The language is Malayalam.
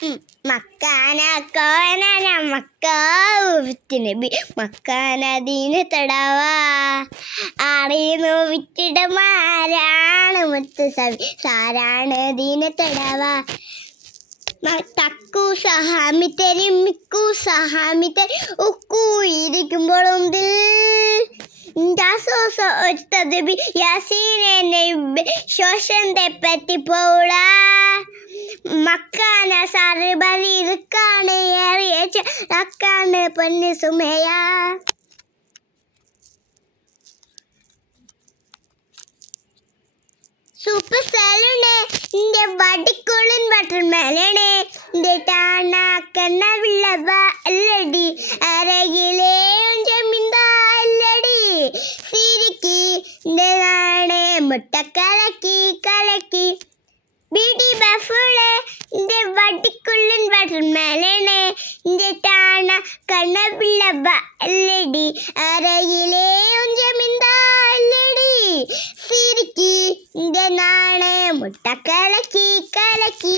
മക്കാന കോന മക്കാനബി മക്കാനദീന് തടവാ അറിയുന്നു വിറ്റിടമാരാണ് മുത്ത് സവി സാരാണ് ദീന തടവാ തക്കു സഹാമി തരും മിക്കു സഹാമി തരും ഉക്കു ഇരിക്കുമ്പോഴും ശോഷന്റെ പറ്റി പോളാ മക്കാന സാറ് ബലി ഇറുക്കാണ് ഏറിയാണ് പൊന്ന് സുമയ സൂപ്പർ സലൂണ് ഇന്റെ വടിക്കുള്ളിൻ ബട്ടർ മേലാണ് ഇന്റെ ടാണാക്കണ്ണ വിള്ളവ അല്ലടി അരകിലേ ജമീന്ദാല്ലടി സിരിക്കി ഇന്റെ നാണേ മുട്ട കലക്കി കലക്കി ബീഡി ബഫുളെ ഇന്റെ വടിക്കുള്ളിൻ ബട്ടർ മേലാണ് ഇന്റെ ടാണ കണ്ണ വിള്ളവ അല്ലടി അരകിലേ ജമീന്ദാല്ലടി സിരിക്കി ഇന്റെ നാണേ മുട്ട കലക്കി കലക്കി